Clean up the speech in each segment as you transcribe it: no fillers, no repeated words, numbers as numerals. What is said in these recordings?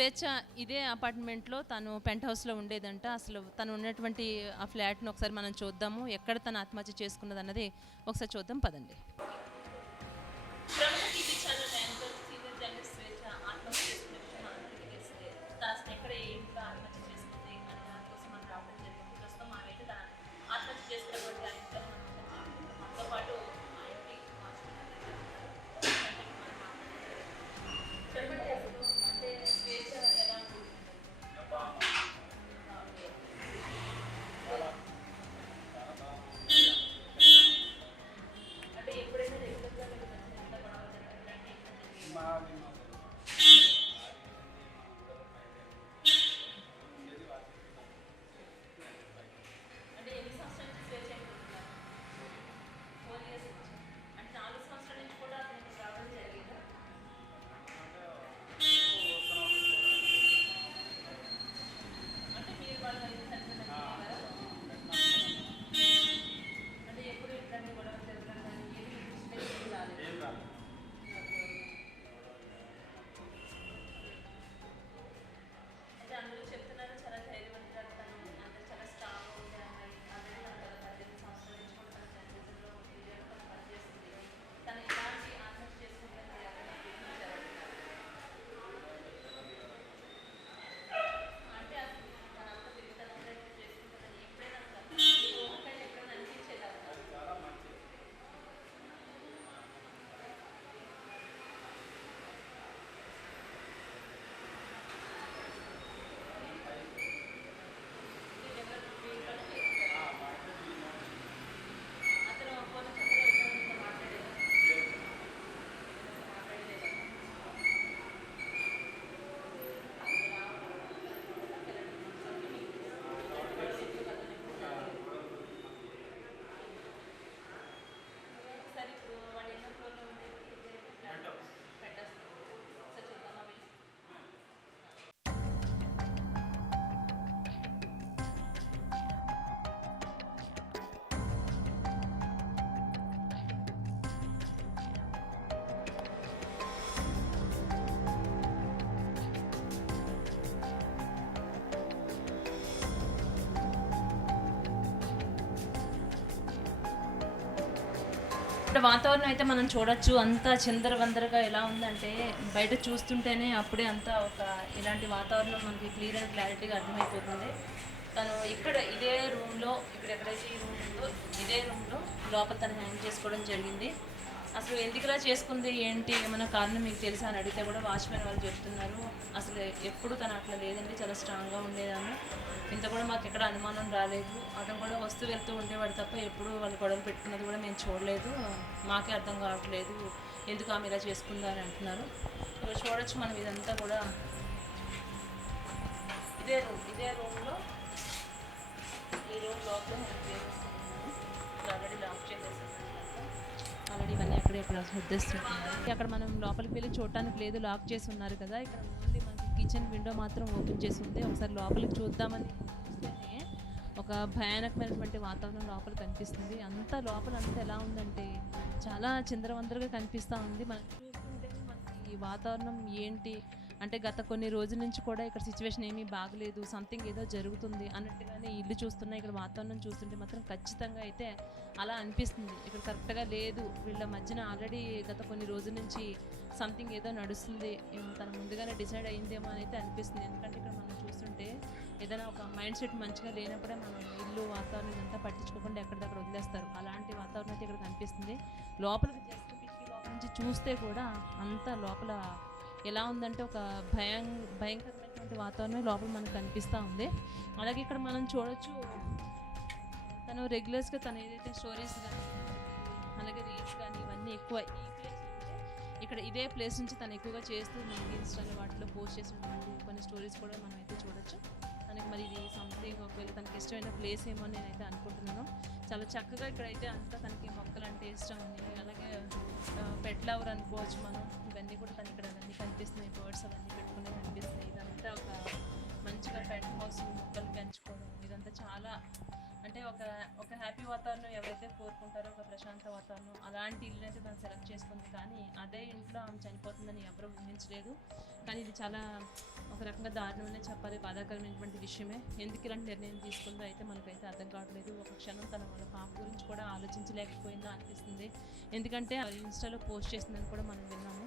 స్వేచ్ఛ ఇదే అపార్ట్మెంట్లో తను పెంట్ హౌస్లో ఉండేదంట. అసలు తను ఉన్నటువంటి ఆ ఫ్లాట్ను ఒకసారి మనం చూద్దాము. ఎక్కడ తను ఆత్మహత్య చేసుకున్నది అన్నది ఒకసారి చూద్దాం పదండి. ప్రముఖ TV channel anchor senior journalist స్వేచ్ఛ ఆత్మహత్య చేసుకున్న విషయం మనందరికీ తెలిసిందే. తను ఎక్కడ ఏ ఇంట్లో ఆత్మహత్య చేసుకుంది అనే దానికోసం మనం రావడం జరిగింది. ప్రస్తుతం ఆమె తన ఆత్మహత్య చేసుకున్నటువంటి ఆ ఇంట్లో మనతో పాటు ఆ ఇంటి చెప్పండి అసలు అంటే స్వేచ్ఛ ఎలా ఉంటుంది? అంటే ఎప్పుడైనా రెగ్యులర్గా మీకు మధ్య ఎంత గొడవ జరగడానికి అంటే ఎన్ని సంవత్సరాల నుంచి స్వేచ్ఛ అయిపోతున్నారు? 4 years నుంచి. అంటే 4 సంవత్సరాల నుంచి కూడా అతనికి రావడం జరిగిందా? అంటే మీరు వాళ్ళు అయితే చనిపోయినారా? అంటే ఎప్పుడు ఇట్లాంటి గొడవలు జరగడం కానీ ఏది మీకు రాలేదు? అయితే అందరూ చెప్తున్నారు చాలా ధైర్యవంతురాలు తను, అందరూ చాలా స్ట్రాంగ్ ఉంది అమ్మాయి. ఆల్రెడీ తను గత 18 సంవత్సరాల నుంచి కూడా తన జర్నలిజంలో విజయంతో పనిచేస్తుంది. తను ఇలాంటి ఆత్మహత్య చేసుకుంటే ఎవరైనా గుర్తించారు? అంటే అసలు తన అంత తిరుగుతనంగా ఇట్లా చేసుకుంటుందని ఎప్పుడైనా మీకు ఊరికైనా ఎప్పుడైనా అనిపించేదా? మీరు ఎవరైనా మీ ఇంట్లోనే చేస్తారా? అతను ఫోన్ చెప్పడం మీతో మాట్లాడేదా? మాట్లాడలేదా? ఒకసారి ఇప్పుడు వాడు ఎన్నో ఫ్లోర్లో ఉండేది? పెట్టేస్తాం. ఒకసారి చూద్దామా వెళ్ళి? ఇక్కడ వాతావరణం అయితే మనం చూడొచ్చు. అంతా చిందరవందరగా ఎలా ఉందంటే బయట చూస్తుంటేనే అప్పుడే అంతా ఒక ఇలాంటి వాతావరణం మనకి క్లియర్ అండ్ క్లారిటీగా అర్థమైపోతుంది. తను ఇక్కడ ఇదే రూమ్లో, ఇక్కడ ఎక్కడైతే ఈ రూమ్ ఉందో ఇదే రూమ్లో లోపల తను హ్యాంగ్ చేసుకోవడం జరిగింది. అసలు ఎందుకులా చేసుకుంది ఏంటి ఏమైనా కారణం మీకు తెలుసా అని అడిగితే కూడా వాచ్మెన్ వాళ్ళు చెప్తున్నారు అసలు ఎప్పుడు తను అట్లా లేదండి, చాలా స్ట్రాంగ్గా ఉండేదాన్ని, ఇంత కూడా మాకు ఎక్కడ అనుమానం రాలేదు, అతను కూడా వస్తూ వెళ్తూ ఉండేవాడు తప్ప ఎప్పుడు వాళ్ళు గొడవలు పెట్టుకున్నది కూడా మేము చూడలేదు, మాకే అర్థం కావట్లేదు ఎందుకు ఆమె ఇలా చేసుకుందా అని అంటున్నారు. ఇక్కడ చూడొచ్చు మనం ఇదంతా కూడా ఇదే రూమ్లో ఈ రూమ్ లోపల మనం ఆల్రెడీ లాక్ చేసేసాను. ఆల్రెడీ ఇవన్నీ ఎక్కడ సర్దేస్తున్నారు. అక్కడ మనం లోపలికి వెళ్ళి చూడటానికి లేదు, లాక్ చేసి ఉన్నారు కదా. ఇక్కడ ఓన్లీ మనకి కిచెన్ విండో మాత్రం ఓపెన్ చేసి ఉంది. ఒకసారి లోపలికి చూద్దామని చూస్తేనే ఒక భయానకమైనటువంటి వాతావరణం లోపల కనిపిస్తుంది. అంతా లోపల అంతా ఎలా ఉందంటే చాలా చిందరవందరగా కనిపిస్తూ ఉంది. మనం చూస్తుంటేనే మనకి ఈ వాతావరణం ఏంటి అంటే గత కొన్ని రోజుల నుంచి కూడా ఇక్కడ సిచ్యువేషన్ ఏమీ బాగలేదు, సంథింగ్ ఏదో జరుగుతుంది అన్నట్టుగానే ఇల్లు చూస్తున్నా ఇక్కడ వాతావరణం చూస్తుంటే మాత్రం ఖచ్చితంగా అయితే అలా అనిపిస్తుంది. ఇక్కడ కరెక్ట్గా లేదు, వీళ్ళ మధ్యన ఆల్రెడీ గత కొన్ని రోజుల నుంచి సంథింగ్ ఏదో నడుస్తుంది, తను ముందుగానే డిసైడ్ అయ్యిందేమో అని అయితే అనిపిస్తుంది. ఎందుకంటే ఇక్కడ మనం చూస్తుంటే ఏదైనా ఒక మైండ్ సెట్ మంచిగా లేనప్పుడే మనం ఇల్లు వాతావరణం ఇదంతా పట్టించుకోకుండా ఎక్కడిదక్కడ వదిలేస్తారు. అలాంటి వాతావరణం అయితే ఇక్కడ కనిపిస్తుంది. లోపలికి జస్ట్ కిటికీ లోపల నుంచి చూస్తే కూడా అంతా లోపల ఎలా ఉందంటే ఒక భయంకరమైనటువంటి వాతావరణం లోపల మనకు కనిపిస్తూ ఉంది. అలాగే ఇక్కడ మనం చూడొచ్చు తను రెగ్యులర్స్గా తను ఏదైతే స్టోరీస్ కానీ అలాగే రీల్స్ కానీ ఇవన్నీ ఎక్కువ ఈ ప్లేస్ అంటే ఇక్కడ ఇదే ప్లేస్ నుంచి తను ఎక్కువగా చేస్తూ మనకి ఇన్స్టాలో వాటిలో పోస్ట్ చేసినటువంటి కొన్ని స్టోరీస్ కూడా మనం అయితే చూడొచ్చు. తనకి మరి ఇది సంథింగ్ ఒకవేళ తనకి ఇష్టమైన ప్లేస్ ఏమో నేనైతే అనుకుంటున్నాను. చాలా చక్కగా ఇక్కడైతే అంతా తనకి మొక్కలు అంటే ఇష్టం ఉంది, అలాగే పెట్ లవర్ అనుకోవచ్చు మనం. ఇవన్నీ కూడా తను ఇక్కడ అవన్నీ కనిపిస్తున్నాయి, బర్డ్స్ అవన్నీ పెట్టుకునే కనిపిస్తున్నాయి. ఇదంతా ఒక మంచిగా పెట్ హౌస్, మొక్కలు పెంచుకోవడం ఇదంతా చాలా అంటే ఒక హ్యాపీ వాతావరణం ఎవరైతే కోరుకుంటారో, ఒక ప్రశాంత వాతావరణం, అలాంటి ఇల్లు అయితే తను సెలెక్ట్ చేసుకుంది. కానీ అదే ఇంట్లో ఆమె చనిపోతుందని ఎవరూ ఊహించలేదు. కానీ ఇది చాలా ఒక రకంగా దారుణమనే చెప్పాలి, బాధాకరమైనటువంటి విషయమే. ఎందుకు ఇలాంటి నిర్ణయం తీసుకుందో అయితే మనకైతే అర్థం కావట్లేదు. ఒక క్షణం తన వాళ్ళ పాప గురించి కూడా ఆలోచించలేకపోయిందో అనిపిస్తుంది. ఎందుకంటే ఇన్స్టాలో పోస్ట్ చేసిందని కూడా మనం విన్నాము.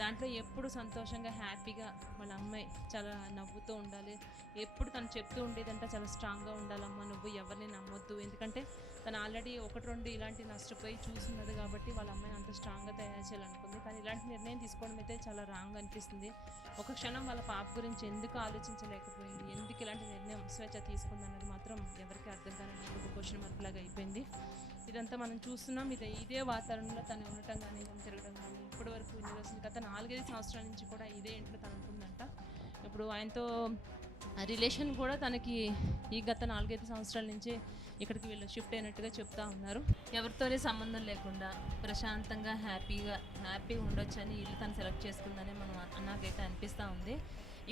దాంట్లో ఎప్పుడు సంతోషంగా హ్యాపీగా వాళ్ళ అమ్మాయి చాలా నవ్వుతూ ఉండాలి, ఎప్పుడు తను చెప్తూ ఉండేదంటే చాలా స్ట్రాంగ్గా ఉండాలమ్మా, నువ్వు ఎవరిని నమ్మొద్దు. ఎందుకంటే తను ఆల్రెడీ 1-2 ఇలాంటి నష్టపోయి చూస్తున్నది కాబట్టి వాళ్ళ అమ్మాయిని అంత స్ట్రాంగ్గా తయారు చేయాలనుకుంది. కానీ ఇలాంటి నిర్ణయం తీసుకోవడం అయితే చాలా రాంగ్ అనిపిస్తుంది. ఒక క్షణం వాళ్ళ పాప గురించి ఎందుకు ఆలోచించలేకపోయింది, ఎందుకు ఇలాంటి నిర్ణయం స్వేచ్ఛ తీసుకుంది అన్నది మాత్రం ఎవరికి అర్థం కాని ఒక క్వశ్చన్ మార్క్ లాగా అయిపోయింది. ఇదంతా మనం చూస్తున్నాం. ఇదే వాతావరణంలో తను ఉండటం కానీ, తను తిరగడం కానీ, ఇప్పటి వరకు ఇన్ని రోజులు గత 4-5 సంవత్సరాల నుంచి కూడా ఇదే ఇంట్లో తను ఉంటుందంట. ఇప్పుడు ఆయనతో రిలేషన్ కూడా తనకి ఈ గత 4-5 సంవత్సరాల నుంచి ఇక్కడికి వీళ్ళు షిఫ్ట్ అయినట్టుగా చెప్తా ఉన్నారు. ఎవరితోనే సంబంధం లేకుండా ప్రశాంతంగా హ్యాపీగా ఉండొచ్చని ఇల్లు తను సెలెక్ట్ చేసుకుందని నాకైతే అనిపిస్తూ ఉంది.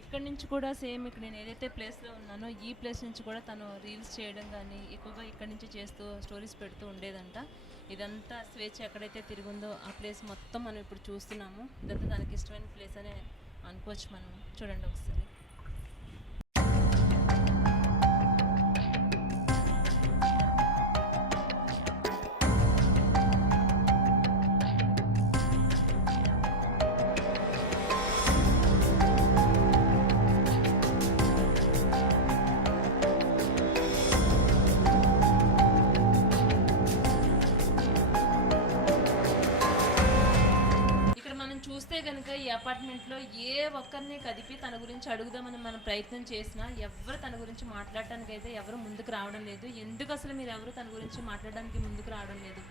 ఇక్కడ నుంచి కూడా సేమ్ ఇక్కడ నేను ఏదైతే ప్లేస్లో ఉన్నానో ఈ ప్లేస్ నుంచి కూడా తను రీల్స్ చేయడం కానీ ఎక్కువగా ఇక్కడ నుంచి చేస్తూ స్టోరీస్ పెడుతూ ఉండేదంట. ఇదంతా స్వేచ్ఛ ఎక్కడైతే తిరుగుందో ఆ ప్లేస్ మొత్తం మనం ఇప్పుడు చూస్తున్నాము. ఇదంతా తనకి ఇష్టమైన ప్లేస్ అనే అనుకోవచ్చు. మనం చూడండి ఒకసారి. చూస్తే కనుక ఈ అపార్ట్మెంట్లో ఏ ఒక్కరిని కదిపి తన గురించి అడుగుదామని మనం ప్రయత్నం చేసినా ఎవరు తన గురించి మాట్లాడటానికి అయితే ఎవరు ముందుకు రావడం లేదు. ఎందుకు అసలు మీరు ఎవరు తన గురించి మాట్లాడడానికి ముందుకు రావడం లేదు?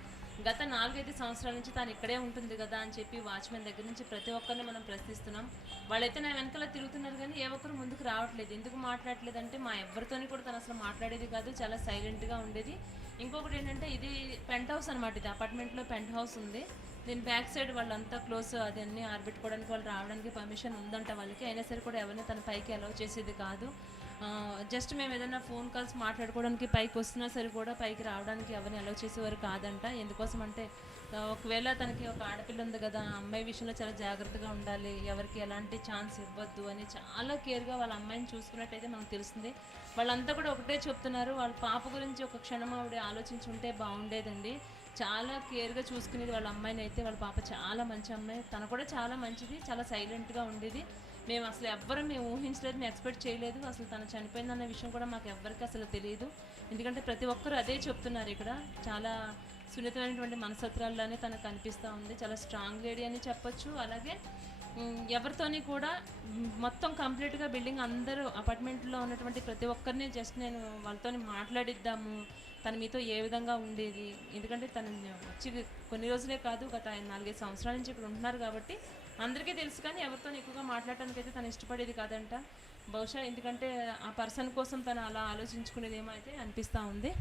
గత 4-5 సంవత్సరాల నుంచి తాను ఇక్కడే ఉంటుంది కదా అని చెప్పి వాచ్మెన్ దగ్గర నుంచి ప్రతి ఒక్కరిని మనం ప్రశ్నిస్తున్నాం. వాళ్ళైతే నా వెనకాల తిరుగుతున్నారు కానీ ఏ ఒక్కరు ముందుకు రావట్లేదు. ఎందుకు మాట్లాడట్లేదు అంటే మా ఎవరితోని కూడా తను అసలు మాట్లాడేది కాదు, చాలా సైలెంట్గా ఉండేది. ఇంకొకటి ఏంటంటే ఇది పెంట్ హౌస్ అనమాట. ఇది అపార్ట్మెంట్లో పెంట్ హౌస్ ఉంది. దీని బ్యాక్ సైడ్ వాళ్ళంతా క్లోజ్, అది అన్నీ ఆరబెట్టుకోవడానికి వాళ్ళు రావడానికి పర్మిషన్ ఉందంట వాళ్ళకి. అయినా సరే కూడా ఎవరిని తన పైకి అలౌ చేసేది కాదు. జస్ట్ మేము ఏదైనా ఫోన్ కాల్స్ మాట్లాడుకోవడానికి పైకి వస్తున్నా సరే కూడా పైకి రావడానికి ఎవరిని అలౌ చేసేవారు కాదంట. ఎందుకోసం అంటే ఒకవేళ తనకి ఒక ఆడపిల్ల ఉంది కదా, అమ్మాయి విషయంలో చాలా జాగ్రత్తగా ఉండాలి, ఎవరికి ఎలాంటి ఛాన్స్ ఇవ్వద్దు అని చాలా కేర్గా వాళ్ళ అమ్మాయిని చూసుకున్నట్టయితే మనకు తెలుస్తుంది. వాళ్ళంతా కూడా ఒకటే చెప్తున్నారు, వాళ్ళ పాప గురించి ఒక క్షణం ఆవిడ ఆలోచించుంటే బాగుండేదండి. చాలా కేర్గా చూసుకునేది వాళ్ళ అమ్మాయిని అయితే. వాళ్ళ పాప చాలా మంచి అమ్మాయి, తను కూడా చాలా మంచిది, చాలా సైలెంట్గా ఉండేది. మేము అసలు మేము ఊహించలేదు, మేము ఎక్స్పెక్ట్ చేయలేదు. అసలు తను చనిపోయిందన్న విషయం కూడా మాకు ఎవ్వరికి అసలు తెలియదు. ఎందుకంటే ప్రతి ఒక్కరు అదే చెప్తున్నారు. ఇక్కడ చాలా సున్నితమైనటువంటి మనస్తత్వాల్లోనే తనకు అనిపిస్తూ ఉంది. చాలా స్ట్రాంగ్ లేడీ అని చెప్పొచ్చు. అలాగే ఎవరితోని కూడా మొత్తం కంప్లీట్గా బిల్డింగ్ అందరూ అపార్ట్మెంట్లో ఉన్నటువంటి ప్రతి ఒక్కరిని జస్ట్ నేను వాళ్ళతో మాట్లాడిద్దాము, తను మీతో ఏ విధంగా ఉండేది. ఎందుకంటే తను వచ్చి కొన్ని రోజులే కాదు, గత 4-5 సంవత్సరాల నుంచి ఇక్కడ ఉంటున్నారు కాబట్టి అందరికీ తెలుసు. కానీ ఎవరితో ఎక్కువగా మాట్లాడటానికి అయితే తను ఇష్టపడేది కాదంట. బహుశా ఎందుకంటే ఆ పర్సన్ కోసం తను అలా ఆలోచించుకునేదేమో అయితే అనిపిస్తూ ఉంది.